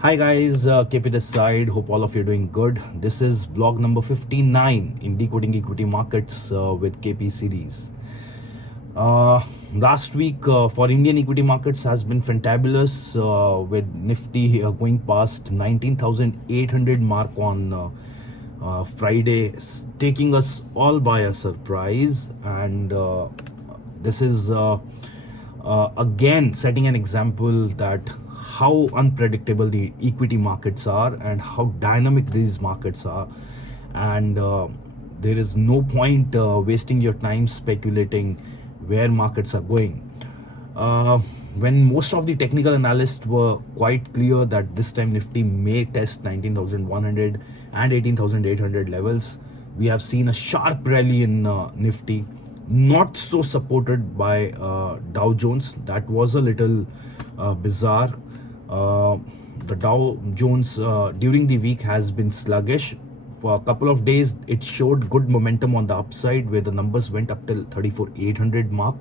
Hi guys, KP this side. Hope all of you are doing good. This is vlog number 59 in Decoding Equity Markets with KP series. Last week for Indian equity markets has been fantabulous with Nifty going past 19,800 mark on Friday, taking us all by a surprise. And this is again setting an example that how unpredictable the equity markets are and how dynamic these markets are. And there is no point wasting your time speculating where markets are going. When most of the technical analysts were quite clear that this time Nifty may test 19,100 and 18,800 levels, we have seen a sharp rally in Nifty, not so supported by Dow Jones. That was a little bizarre. The Dow Jones during the week has been sluggish. For a couple of days, it showed good momentum on the upside where the numbers went up till 34,800 mark.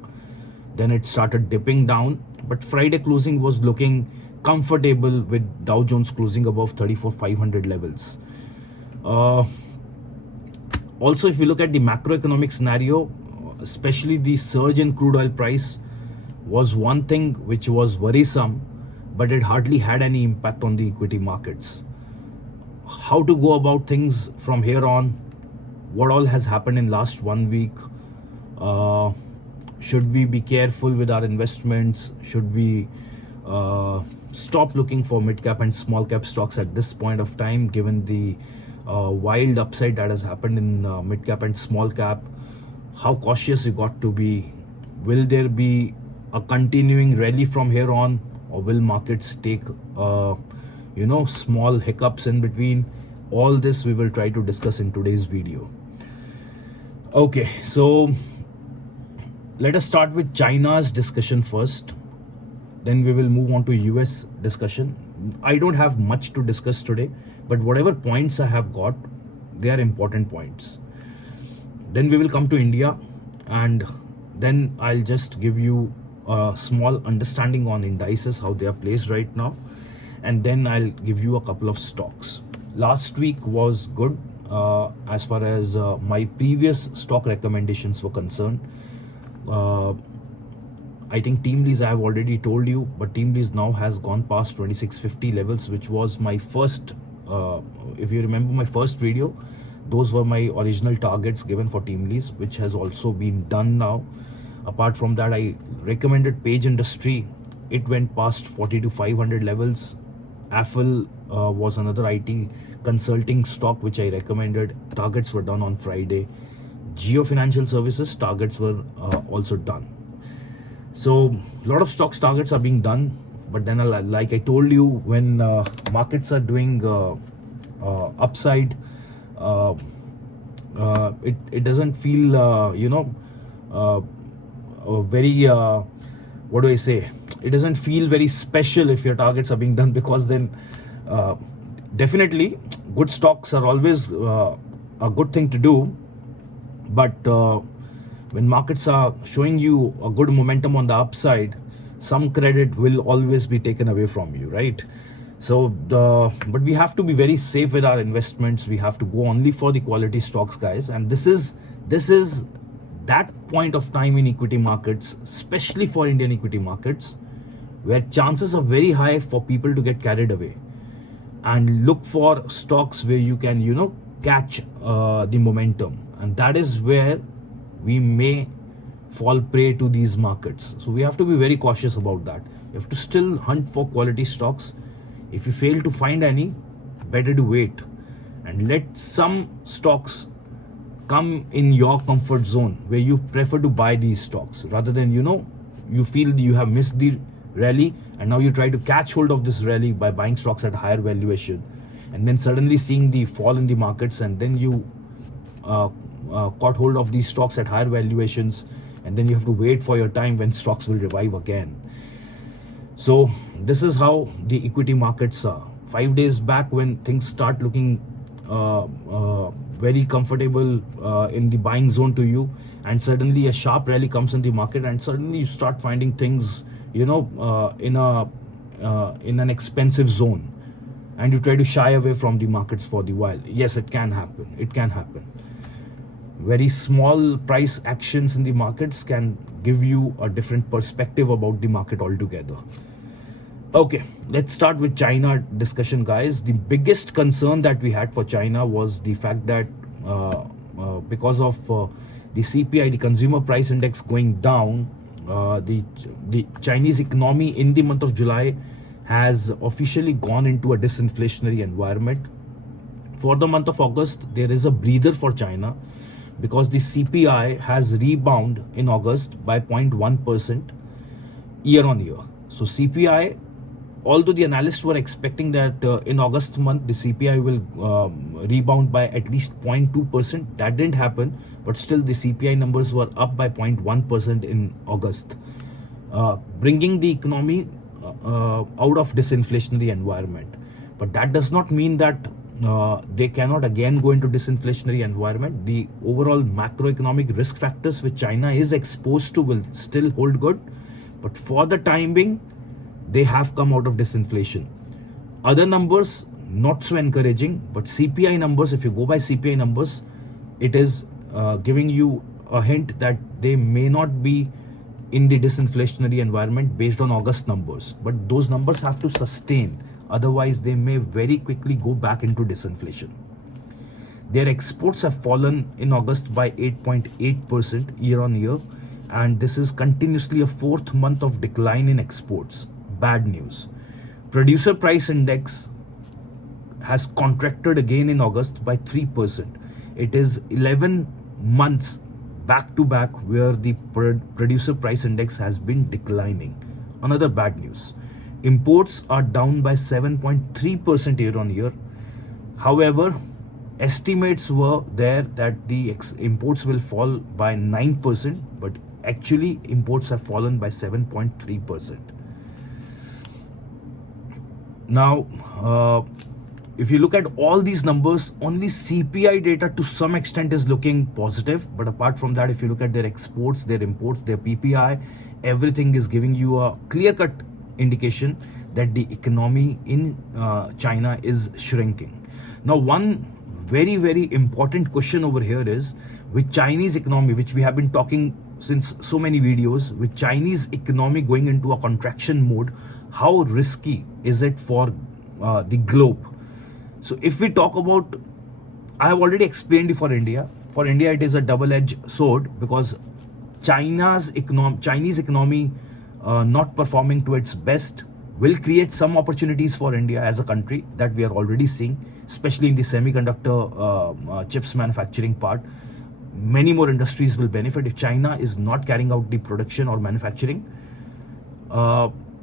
Then it started dipping down, but Friday closing was looking comfortable with Dow Jones closing above 34,500 levels. Also, if you look at the macroeconomic scenario, especially the surge in crude oil price was one thing which was worrisome, but it hardly had any impact on the equity markets. How to go about things from here on, what all has happened in last 1 week, should we be careful with our investments, should we stop looking for mid cap and small cap stocks at this point of time given the wild upside that has happened in mid cap and small cap, how cautious you got to be, will there be a continuing rally from here on, or will markets take small hiccups in between? All this we will try to discuss in today's video. Okay, so let us start with China's discussion first, then we will move on to US discussion. I don't have much to discuss today, but whatever points I have got, they are important points. Then we will come to India, and then I'll just give you a small understanding on indices, how they are placed right now, and then I'll give you a couple of stocks. Last week was good as far as my previous stock recommendations were concerned. I think Team Lease I have already told you, but Team Lease now has gone past 2650 levels, which was my first, if you remember my first video, those were my original targets given for Team Lease, which has also been done now. Apart from that, I recommended Page Industry. It went past 40 to 500 levels. Affle was another IT consulting stock which I recommended. Targets were done on Friday. Geo Financial Services targets were also done. So a lot of stocks targets are being done, but then like I told you, when markets are doing upside, it doesn't feel very what do I say, it doesn't feel very special if your targets are being done, because then definitely good stocks are always a good thing to do, but when markets are showing you a good momentum on the upside, some credit will always be taken away from you, right? So but we have to be very safe with our investments. We have to go only for the quality stocks, guys, and this is that point of time in equity markets, especially for Indian equity markets, where chances are very high for people to get carried away and look for stocks where you can catch the momentum, and that is where we may fall prey to these markets. So we have to be very cautious about that. You have to still hunt for quality stocks. If you fail to find any, better to wait and let some stocks come in your comfort zone where you prefer to buy these stocks, rather than you feel you have missed the rally and now you try to catch hold of this rally by buying stocks at higher valuation, and then suddenly seeing the fall in the markets, and then you caught hold of these stocks at higher valuations, and then you have to wait for your time when stocks will revive again. So this is how the equity markets are. 5 days back, when things start looking very comfortable in the buying zone to you, and suddenly a sharp rally comes in the market, and suddenly you start finding things in an expensive zone. and you try to shy away from the markets for the while. Yes, it can happen. It can happen. Very small price actions in the markets can give you a different perspective about the market altogether. Okay, let's start with China discussion, guys. The biggest concern that we had for China was the fact that because of the CPI, the consumer price index, going down, the Chinese economy in the month of July has officially gone into a disinflationary environment. For the month of August, there is a breather for China because the CPI has rebounded in August by 0.1% year on year. So CPI, although the analysts were expecting that in August month the CPI will rebound by at least 0.2%, that didn't happen, but still the CPI numbers were up by 0.1% in August, bringing the economy out of disinflationary environment. But that does not mean that they cannot again go into disinflationary environment. The overall macroeconomic risk factors which China is exposed to will still hold good, but for the time being they have come out of disinflation. Other numbers not so encouraging, but CPI numbers, if you go by CPI numbers, it is giving you a hint that they may not be in the disinflationary environment based on August numbers, but those numbers have to sustain, otherwise they may very quickly go back into disinflation. Their exports have fallen in August by 8.8% year on year, and this is continuously a fourth month of decline in exports. Bad news. Producer price index has contracted again in August by 3%. It is 11 months back to back where the producer price index has been declining. Another bad news. Imports are down by 7.3% year on year. However, estimates were there that the imports will fall by 9%, but actually imports have fallen by 7.3%. Now, if you look at all these numbers, only CPI data to some extent is looking positive. But apart from that, if you look at their exports, their imports, their PPI, everything is giving you a clear-cut indication that the economy in China is shrinking. Now, one very, very important question over here is, with Chinese economy, which we have been talking since so many videos, with Chinese economy going into a contraction mode, how risky is it for the globe? So if we talk about, I have already explained it for India. For India, it is a double-edged sword because Chinese economy not performing to its best will create some opportunities for India as a country that we are already seeing, especially in the semiconductor chips manufacturing part. Many more industries will benefit if China is not carrying out the production or manufacturing.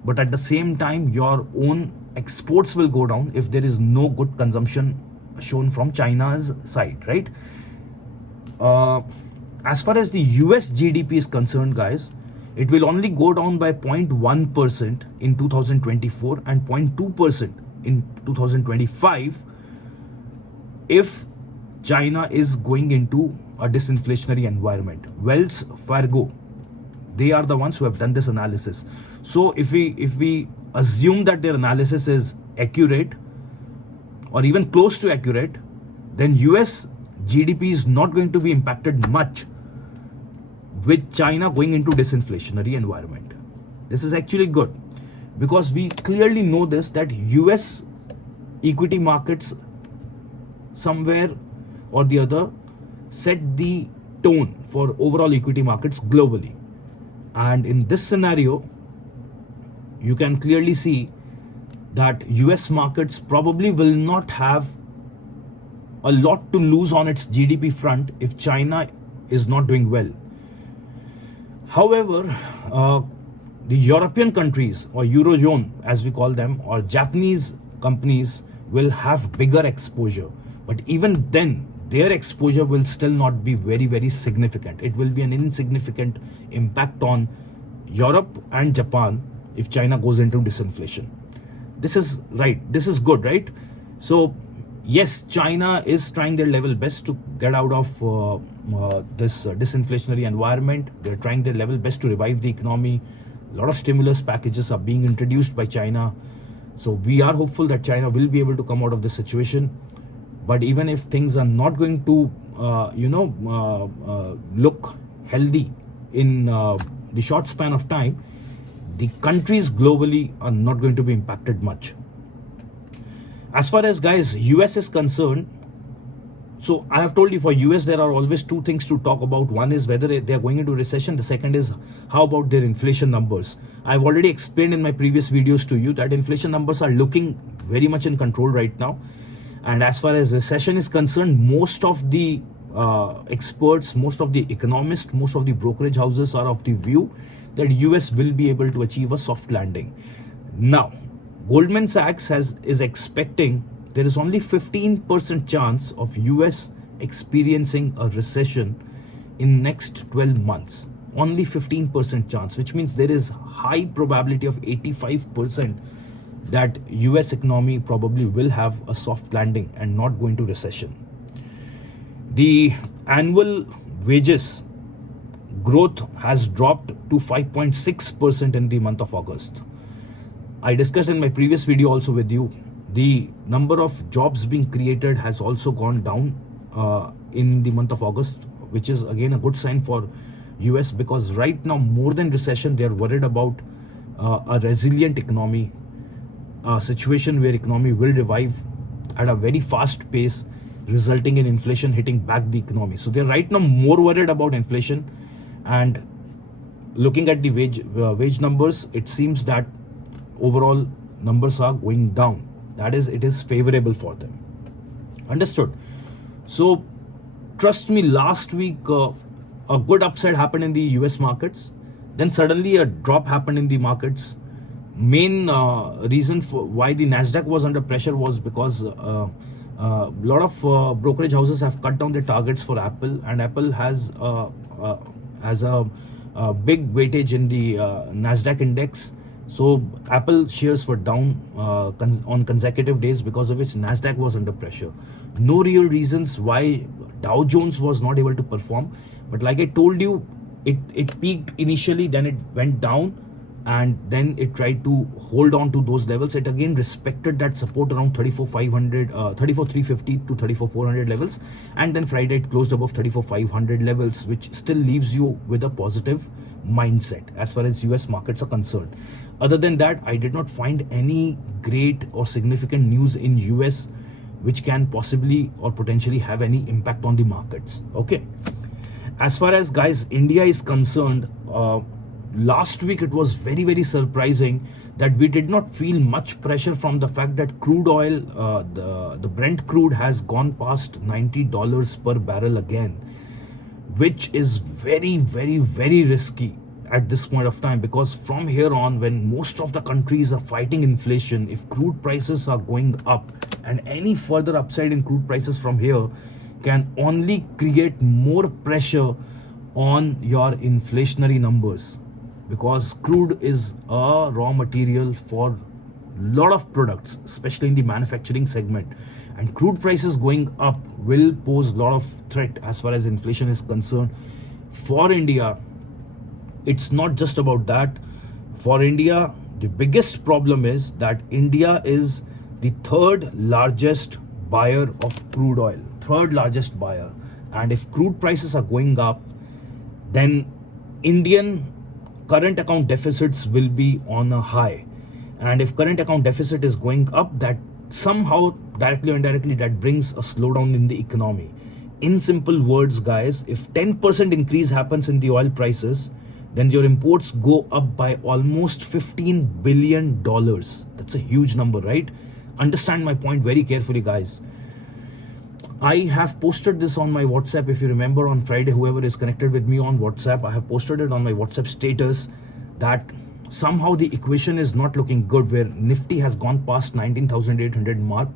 But at the same time, your own exports will go down if there is no good consumption shown from China's side, right? As far as the US GDP is concerned, guys, it will only go down by 0.1% in 2024 and 0.2% in 2025 if China is going into a disinflationary environment. Wells Fargo, they are the ones who have done this analysis. So if we assume that their analysis is accurate or even close to accurate, then US GDP is not going to be impacted much with China going into disinflationary environment. This is actually good because we clearly know this, that US equity markets somewhere or the other set the tone for overall equity markets globally. And in this scenario, you can clearly see that US markets probably will not have a lot to lose on its GDP front if China is not doing well. However, the European countries, or Eurozone as we call them, or Japanese companies will have bigger exposure. But even then, their exposure will still not be very, very significant. It will be an insignificant impact on Europe and Japan if China goes into disinflation. This is right. This is good, right? So yes, China is trying their level best to get out of this disinflationary environment. They're trying their level best to revive the economy. A lot of stimulus packages are being introduced by China. So we are hopeful that China will be able to come out of this situation. But even if things are not going to, look healthy in the short span of time, the countries globally are not going to be impacted much. As far as guys, US is concerned, so I have told you for US there are always two things to talk about. One is whether they are going into recession. The second is how about their inflation numbers. I've already explained in my previous videos to you that inflation numbers are looking very much in control right now. And as far as recession is concerned, most of the experts, most of the economists, most of the brokerage houses are of the view that US will be able to achieve a soft landing. Now, Goldman Sachs is expecting there is only 15% chance of US experiencing a recession in next 12 months. Only 15% chance, which means there is high probability of 85% that US economy probably will have a soft landing and not go into recession. The annual wages growth has dropped to 5.6% in the month of August. I discussed in my previous video also with you, the number of jobs being created has also gone down in the month of August, which is again a good sign for US, because right now more than recession, they are worried about a resilient economy, a situation where economy will revive at a very fast pace, resulting in inflation hitting back the economy. So they're right now more worried about inflation, and looking at the wage numbers, it seems that overall numbers are going down. That is, it is favorable for them. Understood? So trust me, last week a good upside happened in the US markets. Then suddenly a drop happened in the markets. Main reason for why the Nasdaq was under pressure was because a lot of brokerage houses have cut down their targets for Apple, and Apple has a big weightage in the Nasdaq index. So Apple shares were down on consecutive days, because of which Nasdaq was under pressure. No real reasons why Dow Jones was not able to perform, but like I told you, it peaked initially, then it went down, and then it tried to hold on to those levels. It again respected that support around 34,350 to 34,400 levels, and then Friday it closed above 34,500 levels, which still leaves you with a positive mindset as far as US markets are concerned. Other than that, I did not find any great or significant news in US which can possibly or potentially have any impact on the markets. Okay, as far as guys India is concerned, last week it was very surprising that we did not feel much pressure from the fact that crude oil, the Brent crude has gone past $90 per barrel again, which is very risky at this point of time, because from here on, when most of the countries are fighting inflation, if crude prices are going up, and any further upside in crude prices from here can only create more pressure on your inflationary numbers, because crude is a raw material for a lot of products, especially in the manufacturing segment, and crude prices going up will pose a lot of threat as far as inflation is concerned. For India, it's not just about that. For India, the biggest problem is that India is the third largest buyer of crude oil, third largest buyer, and if crude prices are going up, then Indian current account deficits will be on a high, and if current account deficit is going up, that somehow directly or indirectly that brings a slowdown in the economy. In simple words, guys, if 10% increase happens in the oil prices, then your imports go up by almost $15 billion. That's a huge number, right? Understand my point very carefully, guys. I have posted this on my WhatsApp. If you remember, on Friday, whoever is connected with me on WhatsApp, I have posted it on my WhatsApp status that somehow the equation is not looking good, where Nifty has gone past 19,800 mark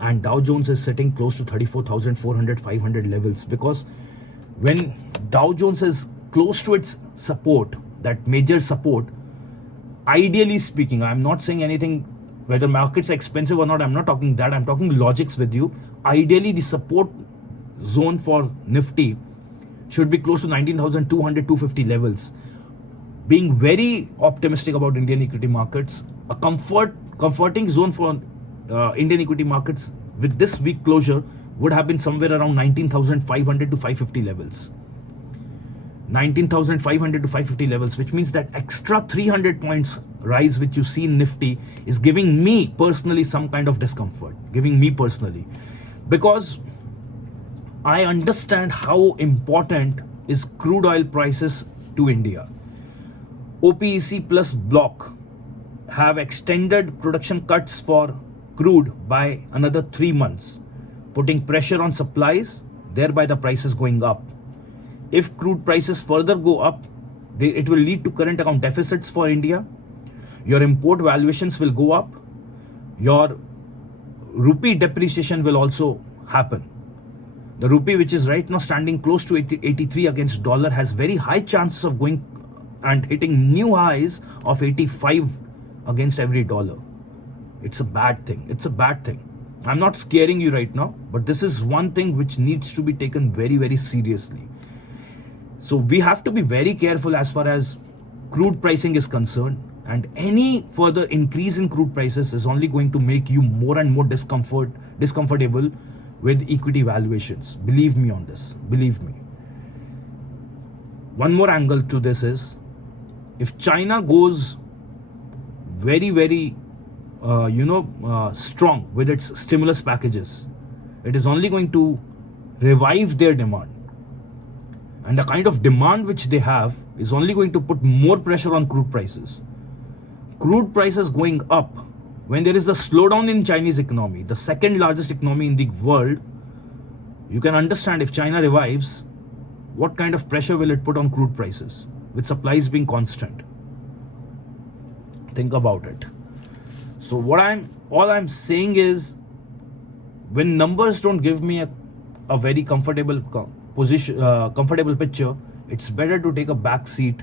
and Dow Jones is sitting close to 34,400, 500 levels. Because when Dow Jones is close to its support, that major support, ideally speaking, I'm not saying anything whether markets are expensive or not, I'm not talking that, I'm talking logics with you. Ideally, the support zone for Nifty should be close to 19,200, 250 levels. Being very optimistic about Indian equity markets, a comfort comforting zone for Indian equity markets with this week closure would have been somewhere around 19,500 to 550 levels. 19,500 to 550 levels, which means that extra 300 points rise which you see in Nifty is giving me personally some kind of discomfort, because I understand how important is crude oil prices to India. OPEC plus bloc have extended production cuts for crude by another 3 months, putting pressure on supplies, thereby the prices going up. If crude prices further go up, it will lead to current account deficits for India. Your import valuations will go up. Your rupee depreciation will also happen. The rupee, which is right now standing close to 83 against dollar, has very high chances of going and hitting new highs of 85 against every dollar. It's a bad thing. I'm not scaring you right now, but this is one thing which needs to be taken very, very seriously. So we have to be very careful as far as crude pricing is concerned, and any further increase in crude prices is only going to make you more and more discomfortable with equity valuations. Believe me on this. Believe me. One more angle to this is, if China goes very, very strong with its stimulus packages, it is only going to revive their demand. And the kind of demand which they have is only going to put more pressure on crude prices. Crude prices going up when there is a slowdown in Chinese economy, the second largest economy in the world. You can understand, if China revives, what kind of pressure will it put on crude prices with supplies being constant. Think about it. So all I'm saying is, when numbers don't give me a very comfortable picture, it's better to take a back seat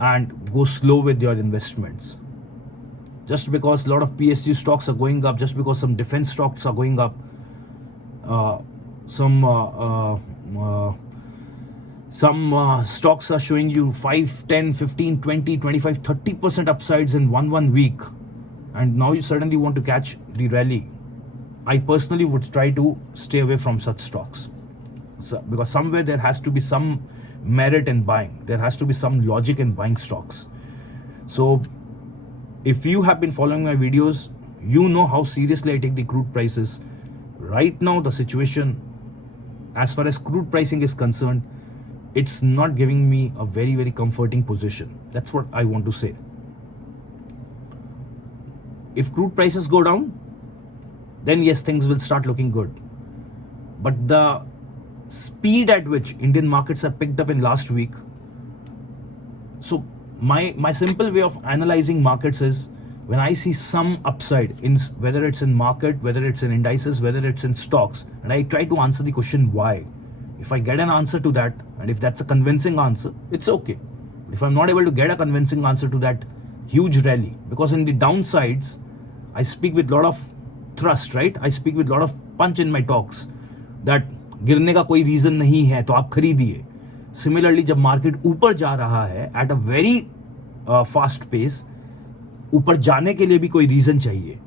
and go slow with your investments. Just because a lot of PSU stocks are going up, just because some defense stocks are going up, some stocks are showing you 5, 10, 15, 20, 25, 30% upsides in one week, and now you suddenly want to catch the rally. I personally would try to stay away from such stocks. Because somewhere there has to be some merit in buying. There has to be some logic in buying stocks. So if you have been following my videos, you know how seriously I take the crude prices. Right now, the situation as far as crude pricing is concerned, it's not giving me a very, very comforting position. That's what I want to say. If crude prices go down, then yes, things will start looking good. But the speed at which Indian markets have picked up in last week, so my simple way of analyzing markets is, when I see some upside in, whether it's in market, whether it's in indices, whether it's in stocks, and I try to answer the question why. If I get an answer to that, and if that's a convincing answer, it's okay. If I'm not able to get a convincing answer to that huge rally, because in the downsides I speak with a lot of thrust, right? I speak with a lot of punch in my talks, that गिरने का कोई reason नहीं है तो आप खरीदिए. Similarly जब market ऊपर जा रहा है at a very fast pace, ऊपर जाने के लिए भी कोई रीजन चाहिए.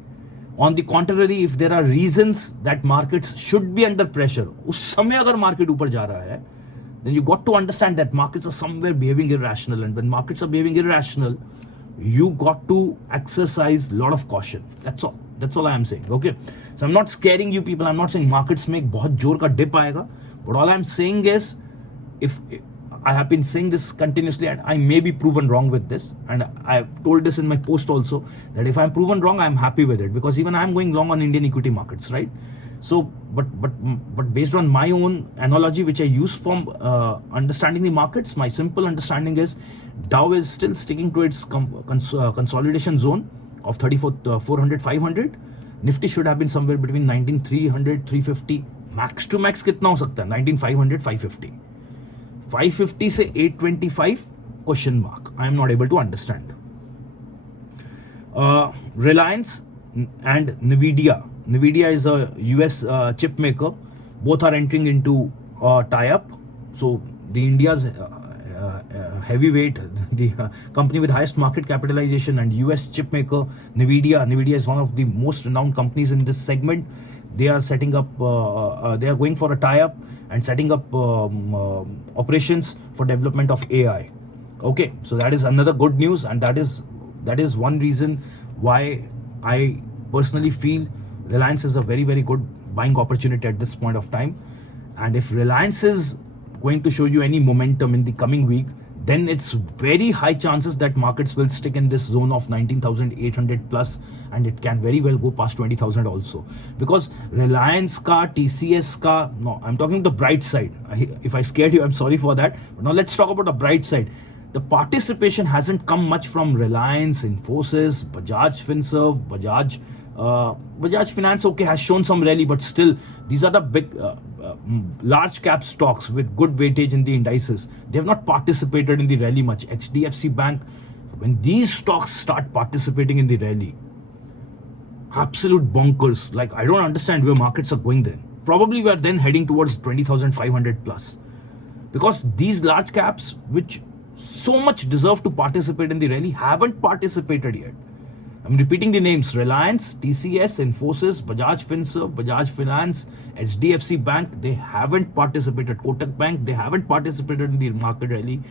On the contrary, if there are reasons that markets should be under pressure, उस समय अगर मार्केट ऊपर जा रहा है, then you got to understand that markets are somewhere behaving irrational, and when markets are behaving irrational, you got to exercise a lot of caution. That's all I am saying. Okay, so I'm not scaring you people. I'm not saying markets में बहुत जोर का dip आएगा, but all I'm saying is, if I have been saying this continuously, and I may be proven wrong with this, and I've told this in my post also, that if I'm proven wrong, I'm happy with it, because even I'm going long on Indian equity markets, right? So, but based on my own analogy, which I use from understanding the markets, my simple understanding is Dow is still sticking to its consolidation zone of 34,400, 500. Nifty should have been somewhere between 19,300, 350. Max to max कितना हो सकता है? 19,500, 550. 550 से 825 question mark. I am not able to understand. Reliance and Nvidia. Nvidia is a US chip maker. Both are entering into tie-up. So the India's heavyweight, the company with highest market capitalization and US chip maker Nvidia. Nvidia is one of the most renowned companies in this segment. They are setting up, they are going for a tie-up and setting up operations for development of AI. Okay, so that is another good news, and that is one reason why I personally feel Reliance is a very, very good buying opportunity at this point of time. And if Reliance is going to show you any momentum in the coming week, then it's very high chances that markets will stick in this zone of 19,800 plus, and it can very well go past 20,000 also. Because Reliance ka, TCS ka, no, I'm talking the bright side. If I scared you, I'm sorry for that. But now let's talk about the bright side. The participation hasn't come much from Reliance, Infosys, Bajaj Finserv, Bajaj Finance, okay, has shown some rally, but still, these are the big, large cap stocks with good weightage in the indices. They have not participated in the rally much. HDFC Bank, when these stocks start participating in the rally, absolute bonkers. Like, I don't understand where markets are going then. Probably we are then heading towards 20,500 plus. Because these large caps, which so much deserve to participate in the rally, haven't participated yet. I'm repeating the names: Reliance, TCS, Infosys, Bajaj Finserv, Bajaj Finance, HDFC Bank. They haven't participated. Kotak Bank, they haven't participated in the market rally.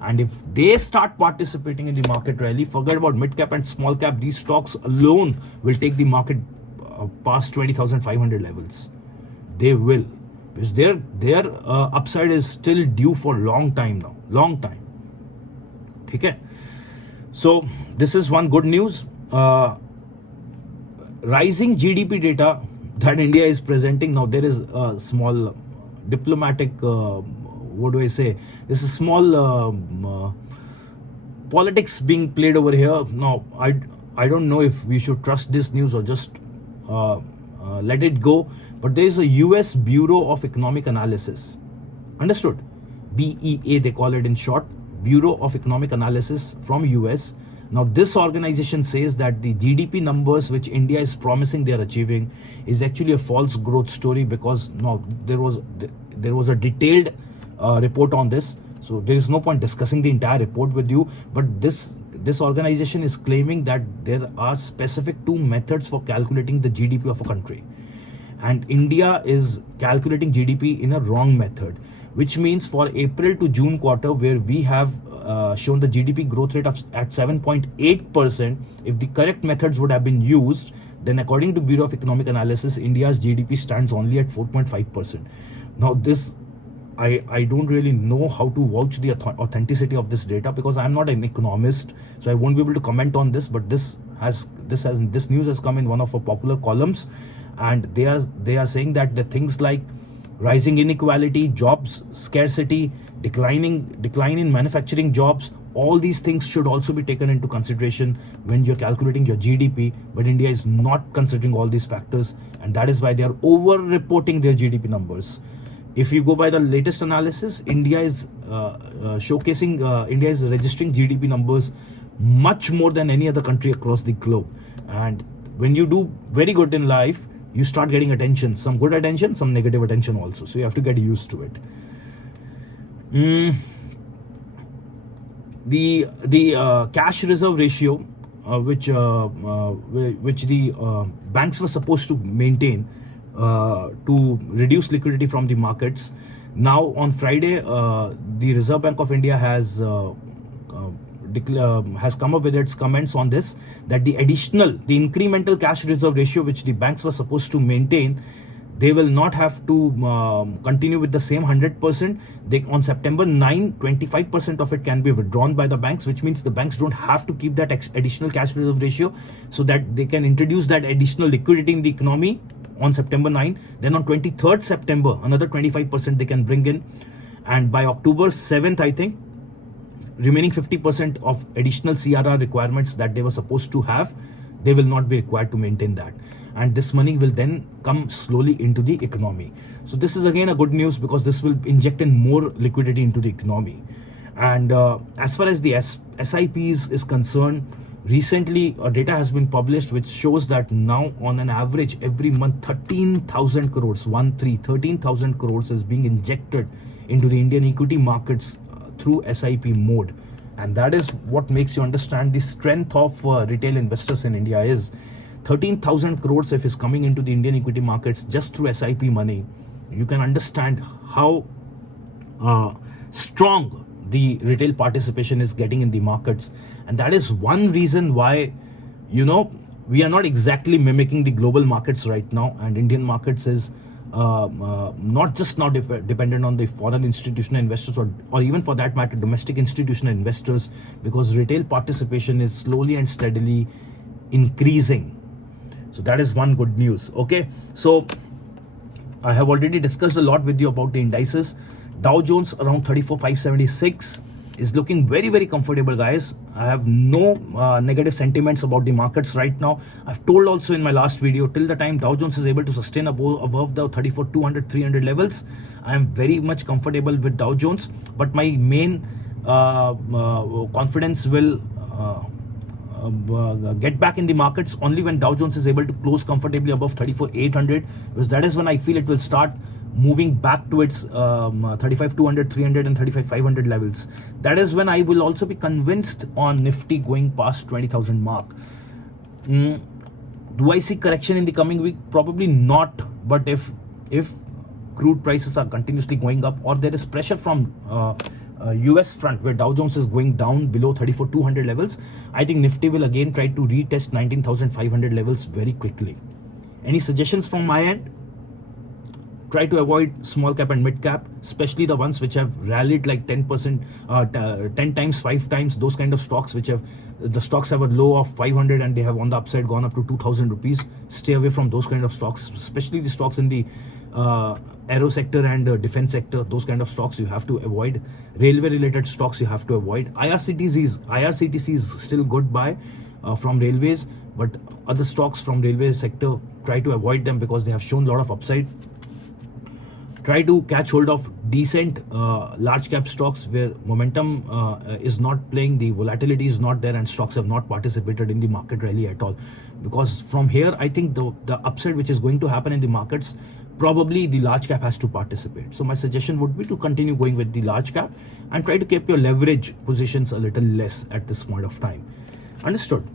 And if they start participating in the market rally, forget about mid cap and small cap. These stocks alone will take the market past 20,500 levels. They will, because their upside is still due for long time now. Long time. Okay. So this is one good news. Rising GDP data that India is presenting now. There is a small diplomatic, what do I say? There's a small politics being played over here. Now, I don't know if we should trust this news or just let it go. But there is a US Bureau of Economic Analysis. Understood? BEA, they call it in short. Bureau of Economic Analysis from US. Now, this organization says that the GDP numbers which India is promising they are achieving is actually a false growth story, because now there was a detailed report on this. So there is no point discussing the entire report with you. But this organization is claiming that there are specific two methods for calculating the GDP of a country, and India is calculating GDP in a wrong method, which means for April to June quarter, where we have shown the GDP growth rate at 7.8%, if the correct methods would have been used, then according to Bureau of Economic Analysis, India's GDP stands only at 4.5%. Now this, I don't really know how to vouch the authenticity of this data, because I'm not an economist, so I won't be able to comment on this. But this news has come in one of our popular columns, and they are saying that the things like rising inequality, jobs scarcity, decline in manufacturing jobs, all these things should also be taken into consideration when you're calculating your GDP. But India is not considering all these factors, and that is why they are over-reporting their GDP numbers. If you go by the latest analysis, India is India is registering GDP numbers much more than any other country across the globe. And when you do very good in life, you start getting attention, some good attention, some negative attention also. So you have to get used to it. The cash reserve ratio, which the banks were supposed to maintain to reduce liquidity from the markets. Now on Friday, the Reserve Bank of India has come up with its comments on this, that the incremental cash reserve ratio which the banks were supposed to maintain, they will not have to continue with the same 100%. On September 9, 25% of it can be withdrawn by the banks, which means the banks don't have to keep that additional cash reserve ratio, so that they can introduce that additional liquidity in the economy on September 9. Then on 23rd September, another 25% they can bring in. And by October 7th, I think, remaining 50% of additional CRR requirements that they were supposed to have, they will not be required to maintain that. And this money will then come slowly into the economy. So this is again a good news, because this will inject in more liquidity into the economy. And as far as the SIPs is concerned, recently data has been published which shows that now on an average every month 13,000 crores is being injected into the Indian equity markets through SIP mode. And that is what makes you understand the strength of retail investors in India is 13,000 crores if is coming into the Indian equity markets just through SIP money. You can understand how strong the retail participation is getting in the markets. And that is one reason why, we are not exactly mimicking the global markets right now, and Indian markets is not just now dependent on the foreign institutional investors, or even for that matter domestic institutional investors, because retail participation is slowly and steadily increasing. So that is one good news. Okay, so I have already discussed a lot with you about the indices. Dow Jones around 34,576 is looking very, very comfortable, guys. I have no negative sentiments about the markets right now. I've told also in my last video, till the time Dow Jones is able to sustain above the 34,200, 300 levels, I am very much comfortable with Dow Jones. But my main confidence will get back in the markets only when Dow Jones is able to close comfortably above 34,800, because that is when I feel it will start moving back to its 35,200, 300 and 35,500 levels. That is when I will also be convinced on Nifty going past 20,000 mark. Do I see correction in the coming week? Probably not. But if crude prices are continuously going up, or there is pressure from US front where Dow Jones is going down below 34,200 levels, I think Nifty will again try to retest 19,500 levels very quickly. Any suggestions from my end? Try to avoid small cap and mid cap, especially the ones which have rallied like 10%, 10 times, 5 times, those kind of stocks which have, the stocks have a low of 500 and they have on the upside gone up to 2,000 rupees. Stay away from those kind of stocks, especially the stocks in the aero sector and defense sector. Those kind of stocks you have to avoid. Railway related stocks you have to avoid. IRCTC is still good buy from railways, but other stocks from railway sector, try to avoid them because they have shown a lot of upside. Try to catch hold of decent large cap stocks where momentum is not playing, the volatility is not there, and stocks have not participated in the market rally at all. Because from here, I think the upside which is going to happen in the markets, probably the large cap has to participate. So my suggestion would be to continue going with the large cap and try to keep your leverage positions a little less at this point of time. Understood?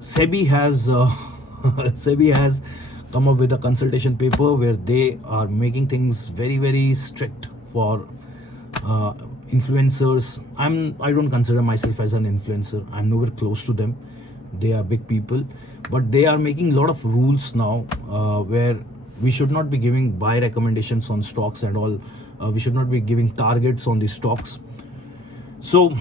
SEBI has SEBI has come up with a consultation paper where they are making things very, very strict for influencers. I don't consider myself as an influencer. I'm nowhere close to them. They are big people, but they are making a lot of rules now where we should not be giving buy recommendations on stocks and all. We should not be giving targets on the stocks. So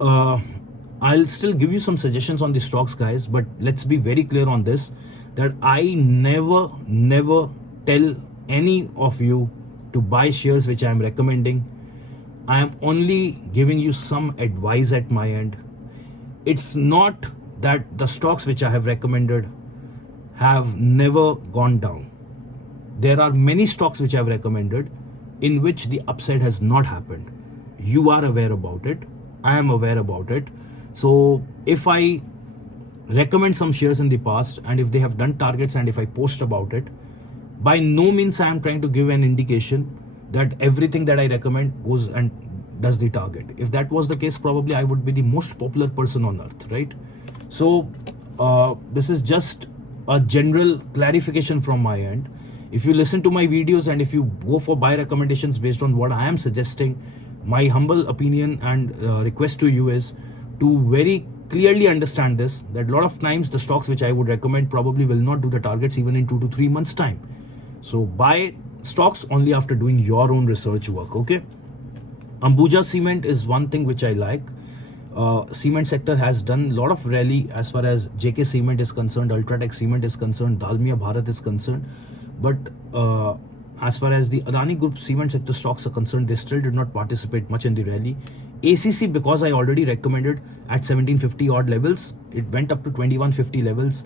I'll still give you some suggestions on the stocks, guys, but let's be very clear on this, that I never tell any of you to buy shares which I am recommending. I am only giving you some advice at my end. It's not that the stocks which I have recommended have never gone down. There are many stocks which I have recommended in which the upside has not happened. You are aware about it. I am aware about it. So if I recommend some shares in the past and if they have done targets and if I post about it, by no means I am trying to give an indication that everything that I recommend goes and does the target. If that was the case, probably I would be the most popular person on earth, right? So this is just a general clarification from my end. If you listen to my videos and if you go for buy recommendations based on what I am suggesting, my humble opinion and request to you is to very clearly understand this, that a lot of times the stocks which I would recommend probably will not do the targets even in 2 to 3 months time. So buy stocks only after doing your own research work. Okay, Ambuja Cement is one thing which I like. Cement sector has done a lot of rally as far as JK Cement is concerned, Ultratech Cement is concerned, Dalmia Bharat is concerned, but as far as the Adani Group cement sector stocks are concerned, they still did not participate much in the rally. ACC, because I already recommended at 1750 odd levels, it went up to 2150 levels.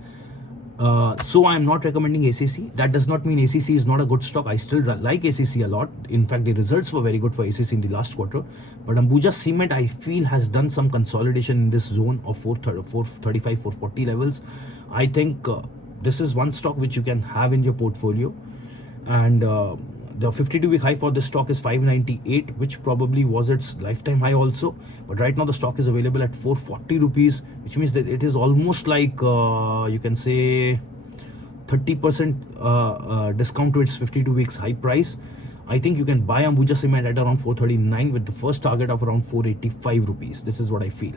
So I am not recommending ACC. That does not mean ACC is not a good stock. I still like ACC a lot. In fact, the results were very good for ACC in the last quarter. But Ambuja Cement, I feel, has done some consolidation in this zone of 435, 440 levels. I think this is one stock which you can have in your portfolio. And The 52-week high for this stock is 598, which probably was its lifetime high also. But right now the stock is available at 440 rupees, which means that it is almost like you can say 30% discount to its 52 weeks high price. I think you can buy Ambuja Cement at around 439 with the first target of around 485 rupees. This is what I feel.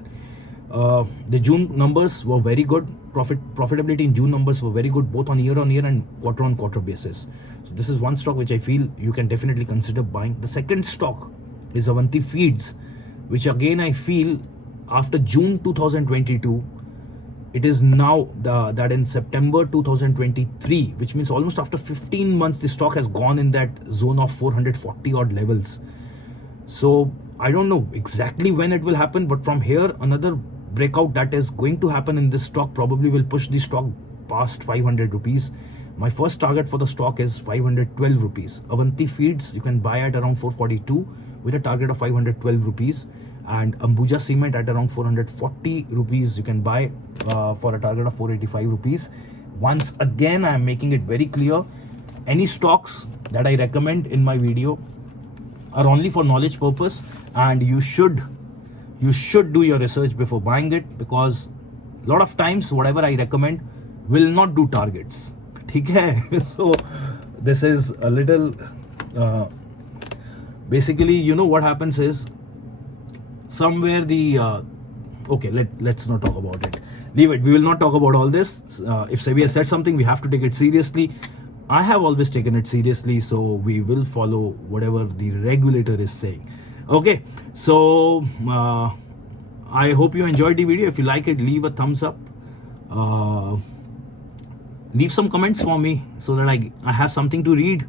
The June numbers were very good. Profitability in June numbers were very good, both on year-on-year and quarter-on-quarter basis. So this is one stock which I feel you can definitely consider buying. The second stock is Avanti Feeds, which again I feel after June 2022, it is now that in September 2023, which means almost after 15 months, the stock has gone in that zone of 440 odd levels. So I don't know exactly when it will happen, but from here, another breakout that is going to happen in this stock probably will push the stock past 500 rupees. My first target for the stock is 512 rupees. Avanti Feeds, you can buy at around 442 with a target of 512 rupees. And Ambuja Cement at around 440 rupees, you can buy for a target of 485 rupees. Once again, I am making it very clear, any stocks that I recommend in my video are only for knowledge purpose, and you should do your research before buying it, because a lot of times whatever I recommend will not do targets. Okay? So this is a little basically, you know, what happens is somewhere the okay, let's not talk about it. Leave it. We will not talk about all this. If SEBI has said something, we have to take it seriously. I have always taken it seriously, so we will follow whatever the regulator is saying. Okay, so I hope you enjoyed the video. If you like it, leave a thumbs up. Leave some comments for me so that I have something to read,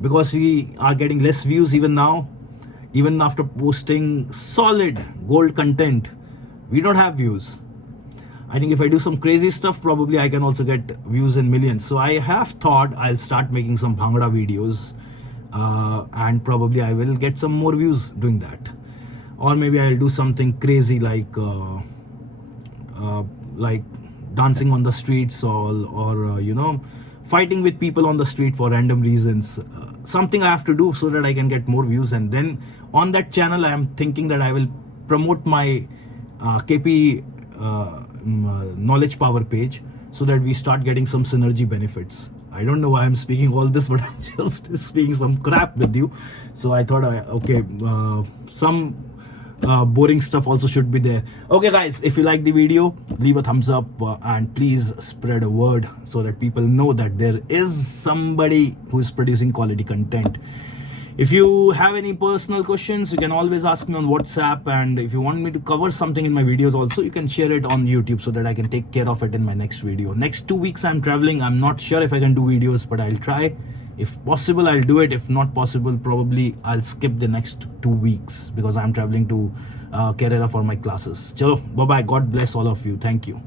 because we are getting less views even now. Even after posting solid gold content, we don't have views. I think if I do some crazy stuff, probably I can also get views in millions. So I have thought I'll start making some Bhangra videos, and probably I will get some more views doing that. Or maybe I'll do something crazy like dancing on the streets, or you know, fighting with people on the street for random reasons. Something I have to do so that I can get more views, and then on that channel I am thinking that I will promote my KP knowledge power page, so that we start getting some synergy benefits. I don't know why I'm speaking all this, but I'm just speaking some crap with you. So I thought, okay, some boring stuff also should be there. Okay guys, if you like the video, leave a thumbs up, and please spread a word so that people know that there is somebody who is producing quality content. If you have any personal questions, you can always ask me on WhatsApp, and if you want me to cover something in my videos also, you can share it on YouTube so that I can take care of it in my next video. Next 2 weeks I'm traveling. I'm not sure if I can do videos, but I'll try. If possible, I'll do it. If not possible, probably I'll skip the next 2 weeks, because I'm traveling to Kerala for my classes. Chalo, bye-bye. God bless all of you. Thank you.